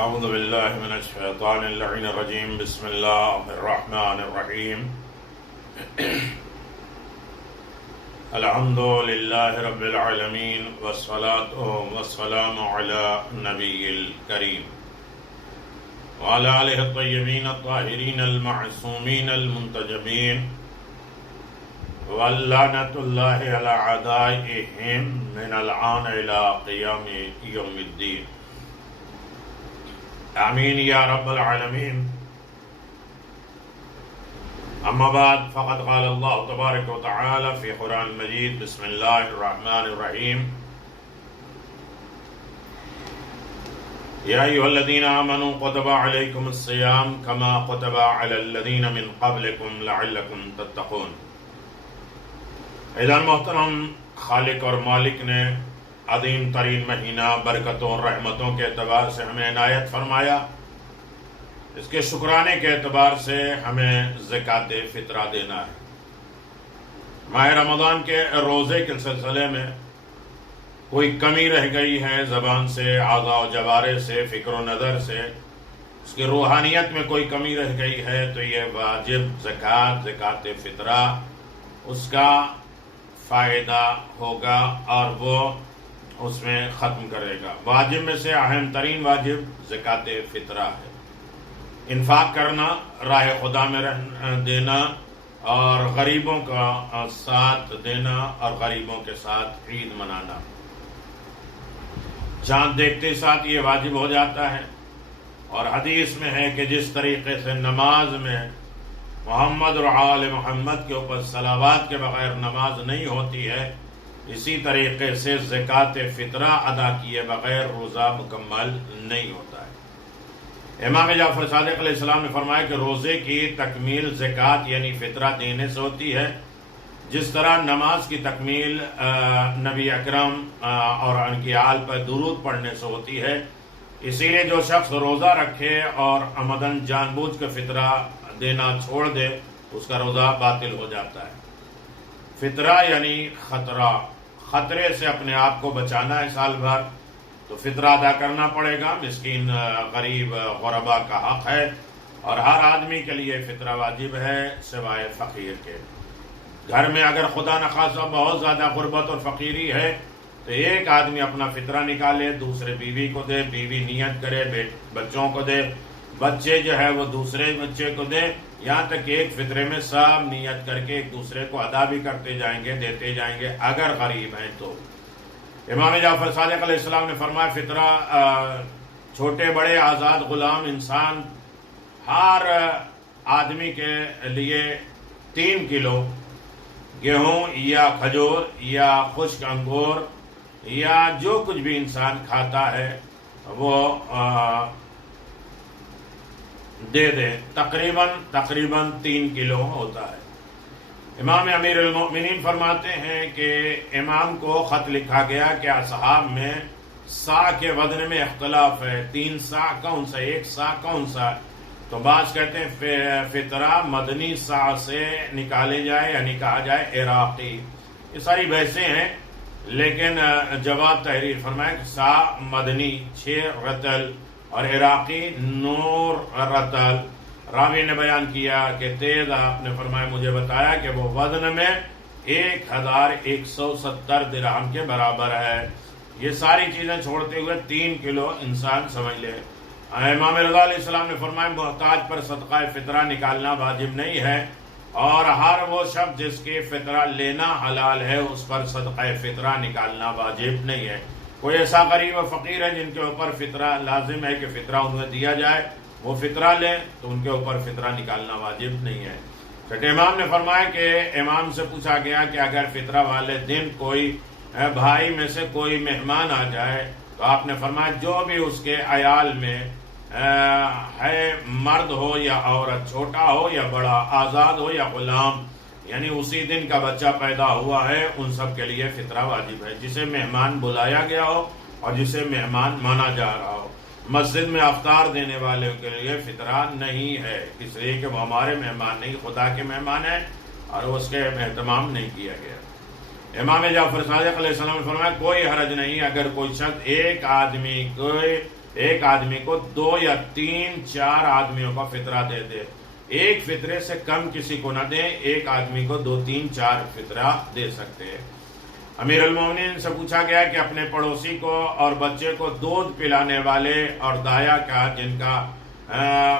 اعوذ باللہ من الشیطان اللعین الرجیم بسم اللہ الرحمن الرحیم الحمد للہ رب العالمین والصلاة والسلام علی نبی الکریم وعلی آلہ الطیبین الطاہرین المعصومین المنتجبین واللعنۃ اللہ علی اعدائہم من الآن الی قیام یوم الدین آمین یا رب العالمین اما بعد فقد قال اللہ تبارک و تعالی فی قرآن مجید بسم اللہ الرحمن الرحیم یا ایھا الذین آمنوا کتب علیکم الصیام کما کتب علی الذین من قبلکم لعلکم تتقون۔ اذن محترم، خالق اور مالک نے عظیم ترین مہینہ برکتوں اور رحمتوں کے اعتبار سے ہمیں عنایت فرمایا، اس کے شکرانے کے اعتبار سے ہمیں زکوٰۃ فطرہ دینا ہے۔ ماہ رمضان کے روزے کے سلسلے میں کوئی کمی رہ گئی ہے، زبان سے، اعضاء و جوارح سے، فکر و نظر سے، اس کی روحانیت میں کوئی کمی رہ گئی ہے تو یہ واجب زکوٰۃ فطرہ اس کا فائدہ ہوگا اور وہ اس میں ختم کرے گا۔ واجب میں سے اہم ترین واجب زکوٰۃ فطرہ ہے۔ انفاق کرنا، راہ خدا میں دینا اور غریبوں کا ساتھ دینا اور غریبوں کے ساتھ عید منانا۔ چاند دیکھتے ساتھ یہ واجب ہو جاتا ہے، اور حدیث میں ہے کہ جس طریقے سے نماز میں محمد اور آل محمد کے اوپر صلوات کے بغیر نماز نہیں ہوتی ہے، اسی طریقے سے زکوٰۃ فطرہ ادا کیے بغیر روزہ مکمل نہیں ہوتا ہے۔ امام جعفر صادق علیہ السلام نے فرمایا کہ روزے کی تکمیل زکوٰۃ یعنی فطرہ دینے سے ہوتی ہے، جس طرح نماز کی تکمیل نبی اکرم اور ان کی آل پر درود پڑھنے سے ہوتی ہے۔ اسی لیے جو شخص روزہ رکھے اور عمدن جان بوجھ کے فطرہ دینا چھوڑ دے، اس کا روزہ باطل ہو جاتا ہے۔ فطرہ یعنی خطرے سے اپنے آپ کو بچانا ہے سال بھر، تو فطرہ ادا کرنا پڑے گا۔ مسکین، غریب، غربا کا حق ہے، اور ہر آدمی کے لیے فطرہ واجب ہے سوائے فقیر کے۔ گھر میں اگر خدا نخواستہ بہت زیادہ غربت اور فقیری ہے تو ایک آدمی اپنا فطرہ نکالے، دوسرے بیوی کو دے، بیوی نیت کرے بچوں کو دے، بچے جو ہے وہ دوسرے بچے کو دے، یہاں تک کہ ایک فطرے میں سب نیت کر کے ایک دوسرے کو ادا بھی کرتے جائیں گے، دیتے جائیں گے اگر غریب ہیں تو۔ امام جعفر صادق علیہ السلام نے فرمایا فطرہ چھوٹے بڑے، آزاد غلام، انسان، ہر آدمی کے لیے 3 کلو گیہوں یا کھجور یا خشک انگور یا جو کچھ بھی انسان کھاتا ہے وہ دے دے، تقریباً 3 کلو ہوتا ہے۔ امام امیر المؤمنین فرماتے ہیں کہ امام کو خط لکھا گیا کہ اصحاب میں سا کے وزن میں اختلاف ہے، 3 سا کون سا، 1 سا کون سا؟ تو بعض کہتے ہیں فطرہ مدنی سا سے نکالے جائے یعنی کہا جائے عراقی۔ یہ ساری بحثیں ہیں، لیکن جواب تحریر فرمایا کہ سا مدنی 6 رطل اور عراقی 9 رطل۔ راوی نے بیان کیا کہ تیز آپ نے فرمایا مجھے بتایا کہ وہ وزن میں 1170 درہم کے برابر ہے۔ یہ ساری چیزیں چھوڑتے ہوئے 3 کلو انسان سمجھ لے۔ امام رضا علیہ السلام نے فرمایا محتاج پر صدقہ فطرہ نکالنا واجب نہیں ہے، اور ہر وہ شخص جس کی فطرہ لینا حلال ہے اس پر صدقہ فطرہ نکالنا واجب نہیں ہے۔ کوئی ایسا غریب و فقیر ہے جن کے اوپر فطرہ لازم ہے کہ فطرہ انہیں دیا جائے، وہ فطرہ لیں تو ان کے اوپر فطرہ نکالنا واجب نہیں ہے۔ چھٹے امام نے فرمایا کہ امام سے پوچھا گیا کہ اگر فطرہ والے دن کوئی بھائی میں سے کوئی مہمان آ جائے تو آپ نے فرمایا جو بھی اس کے عیال میں ہے، مرد ہو یا عورت، چھوٹا ہو یا بڑا، آزاد ہو یا غلام، یعنی اسی دن کا بچہ پیدا ہوا ہے، ان سب کے لیے فطرہ واجب ہے۔ جسے مہمان بلایا گیا ہو اور جسے مہمان مانا جا رہا ہو۔ مسجد میں افطار دینے والوں کے لیے فطرہ نہیں ہے، اس لیے کہ وہ ہمارے مہمان نہیں، خدا کے مہمان ہیں اور اس کے اہتمام نہیں کیا گیا۔ امام جعفر صادق علیہ السلام نے فرمایا کوئی حرج نہیں اگر کوئی شخص ایک آدمی کوئی ایک آدمی کو 2 یا 3 4 آدمیوں کا فطرہ دے دے، ایک فطرے سے کم کسی کو نہ دیں، ایک آدمی کو 2 3 4 فطرہ دے سکتے ہیں۔ امیر المومنین سے پوچھا گیا کہ اپنے پڑوسی کو اور بچے کو دودھ پلانے والے اور دایا کا جن کا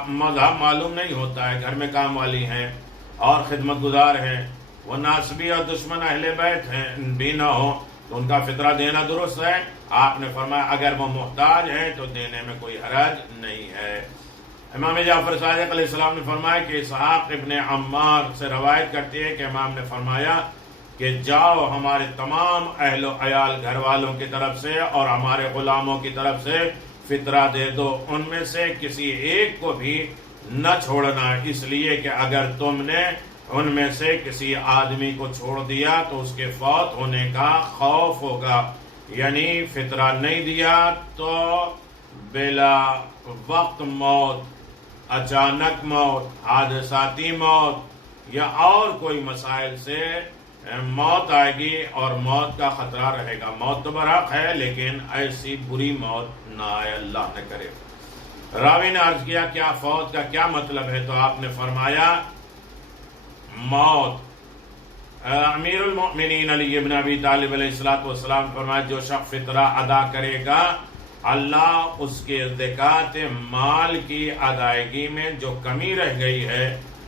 مذہب معلوم نہیں ہوتا ہے، گھر میں کام والی ہیں اور خدمت گزار ہیں، وہ ناسبی اور دشمن اہل بیت ہیں بھی نہ ہو تو ان کا فطرہ دینا درست ہے؟ آپ نے فرمایا اگر وہ محتاج ہیں تو دینے میں کوئی حرج نہیں ہے۔ امام جعفر صادق علیہ السلام نے فرمایا کہ اسحاق ابن عمار سے روایت کرتی ہے کہ امام نے فرمایا کہ جاؤ ہمارے تمام اہل و عیال گھر والوں کی طرف سے اور ہمارے غلاموں کی طرف سے فطرہ دے دو، ان میں سے کسی ایک کو بھی نہ چھوڑنا، اس لیے کہ اگر تم نے ان میں سے کسی آدمی کو چھوڑ دیا تو اس کے فوت ہونے کا خوف ہوگا، یعنی فطرہ نہیں دیا تو بلا وقت موت، اچانک موت، حادثاتی موت یا اور کوئی مسائل سے موت آئے گی اور موت کا خطرہ رہے گا۔ موت تو برحق ہے لیکن ایسی بری موت نہ آئے، اللہ نہ کرے۔ راوی نے عرض کیا کیا فوت کا کیا مطلب ہے؟ تو آپ نے فرمایا موت۔ امیر المؤمنین علی بن ابی طالب علیہ السلام فرمایا جو شخص فطرہ ادا کرے گا اللہ اس کے زکوٰۃ مال کی ادائیگی میں جو کمی رہ گئی ہے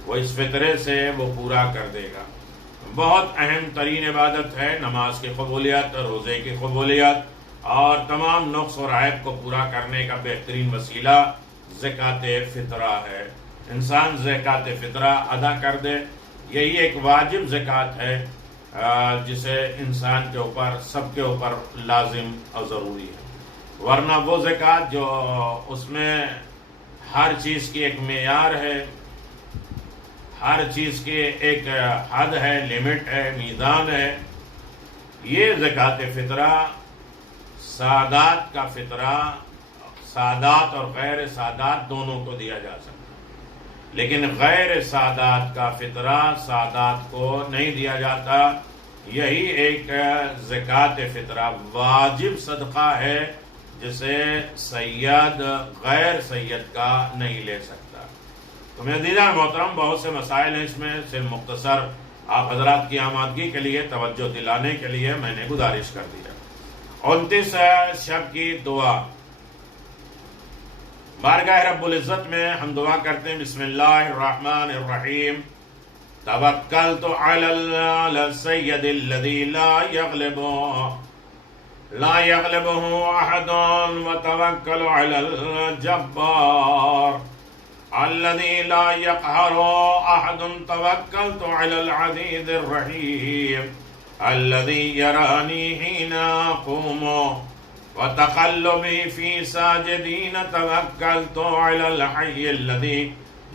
وہ اس فطرے سے وہ پورا کر دے گا۔ بہت اہم ترین عبادت ہے نماز کی قبولیت، روزے کی قبولیت اور تمام نقص اور عیب کو پورا کرنے کا بہترین وسیلہ زکوٰۃ فطرہ ہے۔ انسان زکوٰۃ فطرہ ادا کر دے، یہی ایک واجب زکوٰۃ ہے جسے انسان کے اوپر سب کے اوپر لازم اور ضروری ہے، ورنہ وہ زکوٰۃ جو اس میں ہر چیز کی ایک معیار ہے، ہر چیز کی ایک حد ہے، لیمٹ ہے، میزان ہے، یہ زکوٰۃ فطرہ سادات کا فطرہ سادات اور غیر سادات دونوں کو دیا جا سکتا ہے، لیکن غیر سادات کا فطرہ سادات کو نہیں دیا جاتا۔ یہی ایک زکوٰۃ فطرہ واجب صدقہ ہے جسے سید غیر سید کا نہیں لے سکتا۔ تو میرے دیدار محترم بہت سے مسائل ہیں اس میں، صرف مختصر آپ حضرات کی آمادگی کے لیے توجہ دلانے کے لیے میں نے گزارش کر دیا۔ 29 شب کی دعا۔ بارگاہ رب العزت میں ہم دعا کرتے ہیں بسم اللہ الرحمن الرحیم توکلت علی السید الذی لا یغلبہ احد وتوکل علی الجبار الذي لا يقهر أحد توكلت على العزيز الرحيم الذي يراني حين أقوم وتقلبي في ساجدين توكلت على الحي الذي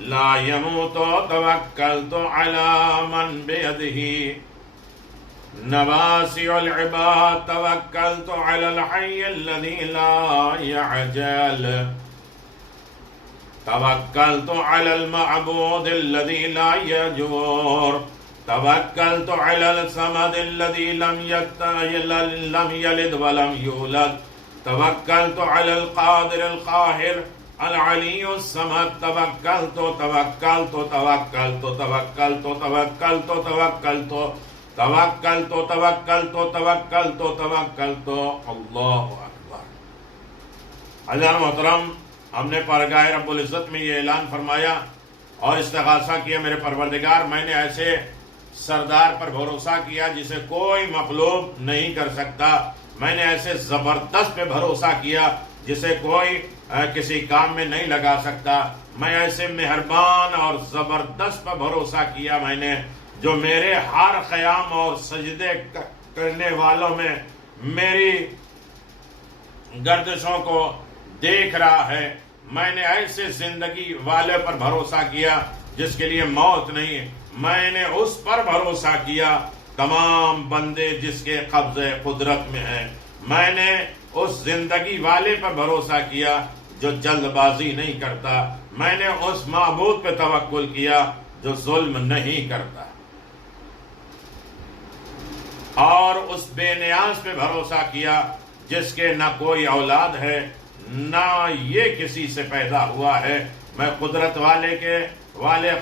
لا يموت توكلت على من بيده نواسع العباد توكلت على الحي الذي لا يعجل توکلت علی المعبود الذی لا یجور توکلت علی الصمد الذی لم یلد ولم یولد توکلت علی القادر القاہر العلی الصمد توکلت توکلت توکلت توکلت توکلت توکلت توکلت توکلت توکلت توکلت اللہ اکبر۔ حضرات محترم، ہم نے بارگاہ رب العزت میں یہ اعلان فرمایا اور استغاثہ کیا، میرے پروردگار میں نے ایسے سردار پر بھروسہ کیا جسے کوئی مغلوب نہیں کر سکتا، میں نے ایسے زبردست پہ بھروسہ کیا جسے کوئی کسی کام میں نہیں لگا سکتا، میں ایسے مہربان اور زبردست پر بھروسہ کیا میں نے جو میرے ہر قیام اور سجدے کرنے والوں میں میری گردشوں کو دیکھ رہا ہے، میں نے ایسے زندگی والے پر بھروسہ کیا جس کے لیے موت نہیں، میں نے اس پر بھروسہ کیا تمام بندے جس کے قبضے قدرت میں ہیں، میں نے اس زندگی والے پر بھروسہ کیا جو جلد بازی نہیں کرتا، میں نے اس معبود پہ توکل کیا جو ظلم نہیں کرتا، اور اس بے نیاز پہ بھروسہ کیا جس کے نہ کوئی اولاد ہے نہ یہ کسی سے پیدا ہوا ہے. میں قدرت والے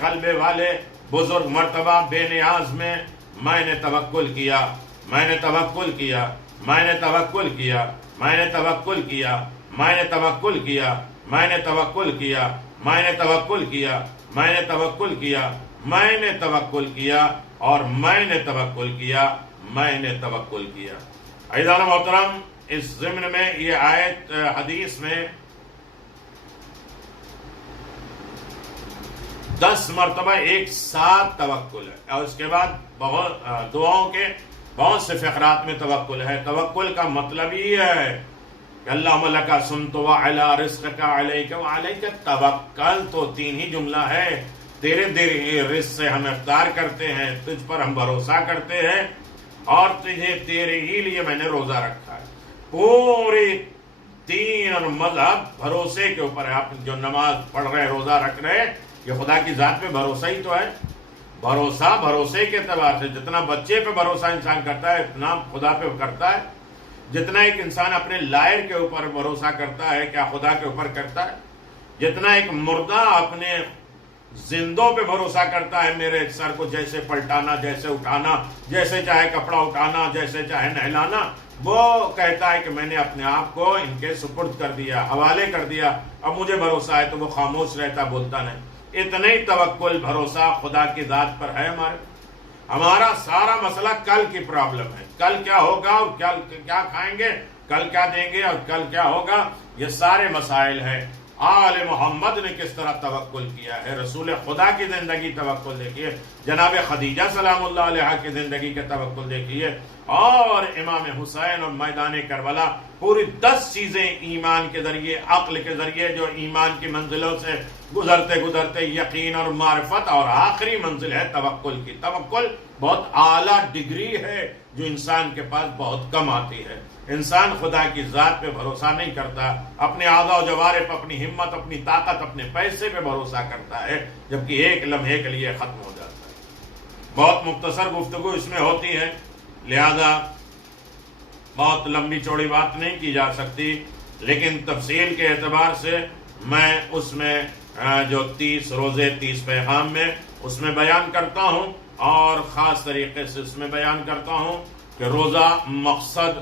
غلبے والے بزرگ مرتبہ بے نیاز میں میں نے توکل کیا، میں نے توکل کیا، میں نے توکل کیا، میں نے توکل کیا، میں نے توکل کیا، میں نے توکل کیا، میں نے توکل کیا، میں نے توکل کیا، میں نے توکل کیا، اور میں نے توکل کیا، میں نے توکل کیا. عزیزان محترم، اس ضمن میں یہ آیت حدیث میں 10 مرتبہ ایک ساتھ توکل ہے، اور اس کے بعد بہت دعاؤں کے بہت سے فقرات میں توکل ہے. توکل کا مطلب یہ ہے کہ اللہم لک صمت وعلی رزقک علیک وعلیک توکل. تو 3 ہی جملہ ہے. تیرے رزق سے ہم افطار کرتے ہیں، تجھ پر ہم بھروسہ کرتے ہیں، اور تیرے ہی لیے میں نے روزہ رکھا ہے. پورے 3 مذہب بھروسے کے اوپر ہے. آپ جو نماز پڑھ رہے ہیں، روزہ رکھ رہے ہیں، یہ خدا کی ذات پہ بھروسہ ہی تو ہے. بھروسے کے اعتبار سے جتنا بچے پہ بھروسہ انسان کرتا ہے اتنا خدا پہ کرتا ہے. جتنا ایک انسان اپنے لائر کے اوپر بھروسہ کرتا ہے، کیا خدا کے اوپر کرتا ہے. جتنا ایک مردہ اپنے زندوں پہ بھروسہ کرتا ہے، میرے سر کو جیسے پلٹانا، جیسے اٹھانا، جیسے چاہے کپڑا اٹھانا، جیسے چاہے نہلانا، وہ کہتا ہے کہ میں نے اپنے آپ کو ان کے سپرد کر دیا، حوالے کر دیا، اب مجھے بھروسہ ہے. تو وہ خاموش رہتا، بولتا نہیں. اتنے ہی توکل بھروسہ خدا کی ذات پر ہے. ہمارا سارا مسئلہ کل کی پرابلم ہے. کل کیا ہوگا، اور کل کیا کھائیں گے، کل کیا دیں گے، اور کل کیا ہوگا، یہ سارے مسائل ہیں. آل محمد نے کس طرح توکل کیا ہے. رسول خدا کی زندگی توکل دیکھیے، جناب خدیجہ سلام اللہ علیہ کی زندگی کا توکل دیکھیے، اور امام حسین اور میدان کربلا. پوری 10 چیزیں ایمان کے ذریعے، عقل کے ذریعے، جو ایمان کی منزلوں سے گزرتے گزرتے یقین اور معرفت، اور آخری منزل ہے توکل کی. توکل بہت اعلیٰ ڈگری ہے جو انسان کے پاس بہت کم آتی ہے. انسان خدا کی ذات پہ بھروسہ نہیں کرتا، اپنے اعضاء و جوارح پہ، اپنی ہمت، اپنی طاقت، اپنے پیسے پہ بھروسہ کرتا ہے، جبکہ ایک لمحے کے لیے ختم ہو جاتا ہے. بہت مختصر گفتگو اس میں ہوتی ہے، لہذا بہت لمبی چوڑی بات نہیں کی جا سکتی، لیکن تفصیل کے اعتبار سے میں اس میں جو 30 روزے 30 پیغام میں اس میں بیان کرتا ہوں، اور خاص طریقے سے اس میں بیان کرتا ہوں کہ روزہ مقصد،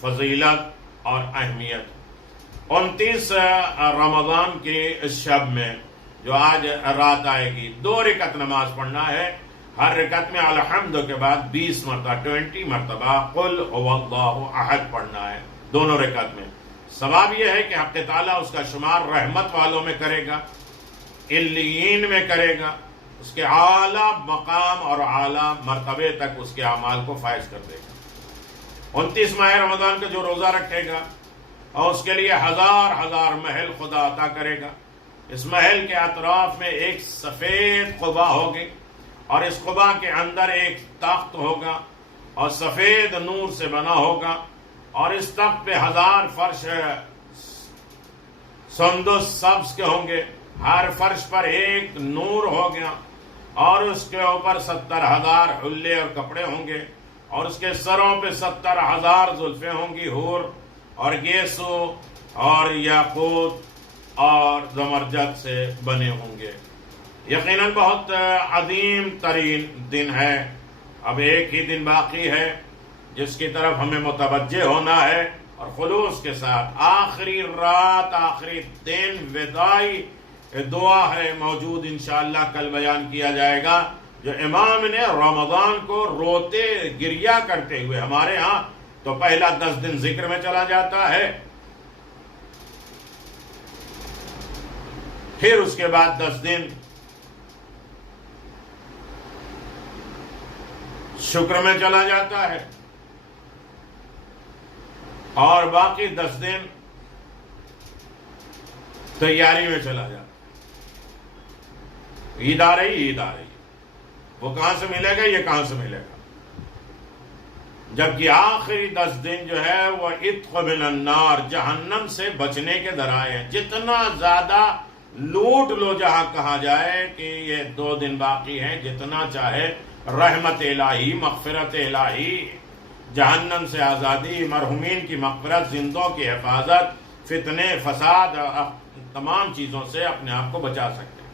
فضیلت اور اہمیت. 29 رمضان کی شب میں جو آج رات آئے گی، 2 رکعت نماز پڑھنا ہے. ہر رکعت میں الحمد کے بعد 20 مرتبہ 20 مرتبہ قل هو اللہ احد پڑھنا ہے دونوں رکعت میں. ثواب یہ ہے کہ حق تعالیٰ اس کا شمار رحمت والوں میں کرے گا، علیین میں کرے گا، اس کے اعلیٰ مقام اور اعلیٰ مرتبے تک اس کے اعمال کو فائز کر دے گا. 29 ماہ رمضان کا جو روزہ رکھے گا، اور اس کے لیے ہزار محل خدا عطا کرے گا. اس محل کے اطراف میں ایک سفید قبا ہوگی، اور اس قبا کے اندر ایک تخت ہوگا، اور سفید نور سے بنا ہوگا، اور اس تخت پہ 1000 فرش سندس سبز کے ہوں گے. ہر فرش پر ایک نور ہوگا، اور اس کے اوپر 70,000 حلے اور کپڑے ہوں گے، اور اس کے سروں پہ 70,000 زلفیں ہوں گی، حور اور گیسو اور یاقوت اور زمرجد سے بنے ہوں گے. یقیناً بہت عظیم ترین دن ہے. اب ایک ہی دن باقی ہے جس کی طرف ہمیں متوجہ ہونا ہے، اور خلوص کے ساتھ آخری رات، آخری دن وداعی دعا ہے موجود، انشاءاللہ کل بیان کیا جائے گا، جو امام نے رمضان کو روتے گریا کرتے ہوئے. ہمارے ہاں تو پہلا 10 دن ذکر میں چلا جاتا ہے، پھر اس کے بعد 10 دن شکر میں چلا جاتا ہے، اور باقی 10 دن تیاری میں چلا جاتا ہے. عید آ رہی، وہ کہاں سے ملے گا، یہ کہاں سے ملے گا. جبکہ آخری 10 دن جو ہے وہ عتق من النار، جہنم سے بچنے کے ذرائع ہیں. جتنا زیادہ لوٹ لو جہاں کہا جائے کہ یہ 2 دن باقی ہیں، جتنا چاہے رحمت الہی، مغفرت الہی، جہنم سے آزادی، مرحومین کی مغفرت، زندوں کی حفاظت، فتنے فساد تمام چیزوں سے اپنے آپ کو بچا سکتے ہیں۔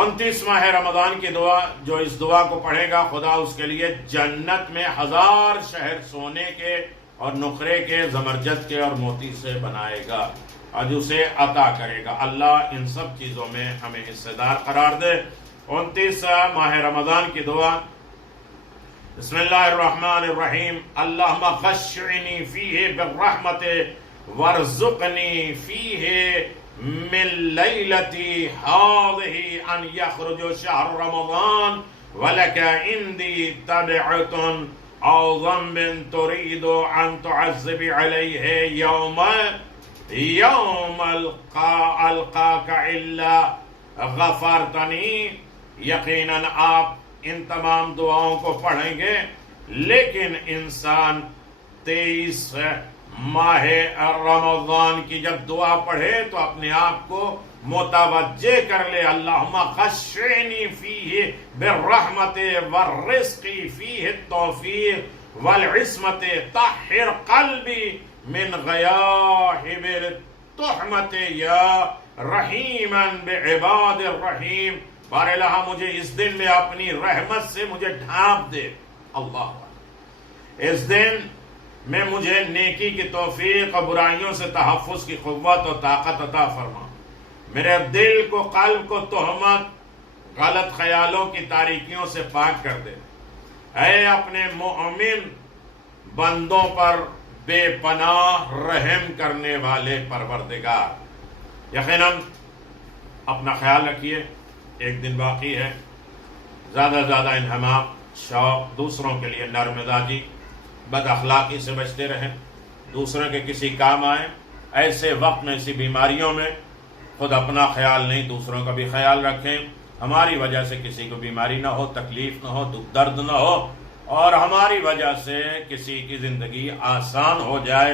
29 ماہ رمضان کی دعا، جو اس دعا کو پڑھے گا خدا اس کے لیے جنت میں 1000 شہر سونے کے اور نقرے کے، زمرجد کے اور موتی سے بنائے گا اور اسے عطا کرے گا۔ اللہ ان سب چیزوں میں ہمیں حصے دار قرار دے۔ 29 ماہ رمضان کی دعا، بسم اللہ الرحمن الرحیم، اللہم غشعنی فیہ بالرحمت وارزقنی فیہ من لیلتی ہذہ ان یخرج شہر رمضان ولک عندی تبعۃ او ذنب ترید ان تعذب علیہ یوم القاک الا غفرتنی۔ یقیناً آپ ان تمام دعاؤں کو پڑھیں گے، لیکن انسان 23 ماہ رمضان کی جب دعا پڑھے تو اپنے آپ کو متوجہ کر لے، اللہم غشعنی فیہ بالرحمت والرزق فیہ التوفیق والعصمت طہر قلبی من غیاہب التہمت یا رحیما بعباد الرحیم۔ بار الہ مجھے اس دن میں اپنی رحمت سے مجھے ڈھانپ دے، اللہ اس دن میں مجھے نیکی کی توفیق اور برائیوں سے تحفظ کی قوت اور طاقت عطا فرما۔ میرے دل کو، قلب کو تہمت، غلط خیالوں کی تاریکیوں سے پاک کر دے۔ اے اپنے مومن بندوں پر بے پناہ رحم کرنے والے پروردگار۔ یقیناً اپنا خیال رکھیے، ایک دن باقی ہے۔ زیادہ زیادہ انہمام، شوق، دوسروں کے لیے نرم مزاجی، بد اخلاقی سے بچتے رہیں، دوسروں کے کسی کام آئیں۔ ایسے وقت میں، ایسی بیماریوں میں خود اپنا خیال نہیں، دوسروں کا بھی خیال رکھیں۔ ہماری وجہ سے کسی کو بیماری نہ ہو، تکلیف نہ ہو، دکھ درد نہ ہو، اور ہماری وجہ سے کسی کی زندگی آسان ہو جائے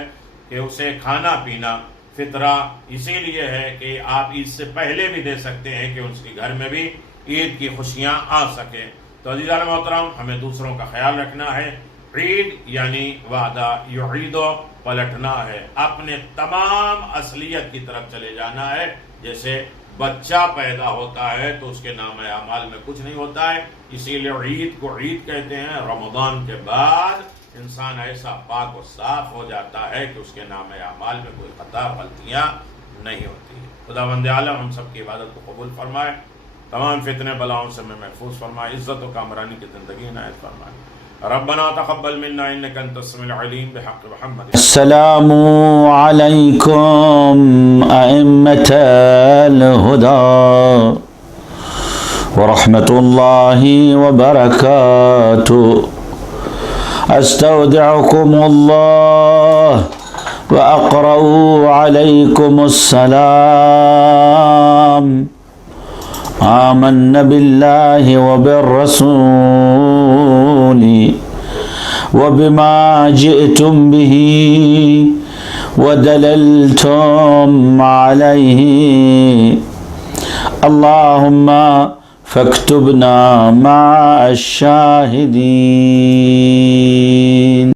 کہ اسے کھانا پینا فطرہ اسی لیے ہے کہ آپ عید سے پہلے بھی دے سکتے ہیں کہ اس کے گھر میں بھی عید کی خوشیاں آ سکیں۔ تو عزیزان محترم، ہمیں دوسروں کا خیال رکھنا ہے۔ عید یعنی وعدہ یعید، پلٹنا ہے، اپنے تمام اصلیت کی طرف چلے جانا ہے۔ جیسے بچہ پیدا ہوتا ہے تو اس کے نام اعمال میں کچھ نہیں ہوتا ہے، اسی لیے عید کو عید کہتے ہیں۔ رمضان کے بعد انسان ایسا پاک و صاف ہو جاتا ہے کہ اس کے نام اعمال میں کوئی خطا غلطیاں نہیں ہوتی ہیں۔ خداوند عالم ہم سب کی عبادت کو قبول فرمائے، تمام فتنے بلاؤں سے میں محفوظ فرمائے، عزت و کامرانی کی زندگی عنایت فرمائے۔ ربنا تقبل منا انك انت السميع العليم بحق محمد۔ السلام عليكم أئمة الهدى ورحمة الله وبركاته، استودعكم الله وأقرأ عليكم السلام، آمنا بالله وبالرسول وبما جئتم به ودللتم عليه، اللهم فاكتبنا مع الشاهدين۔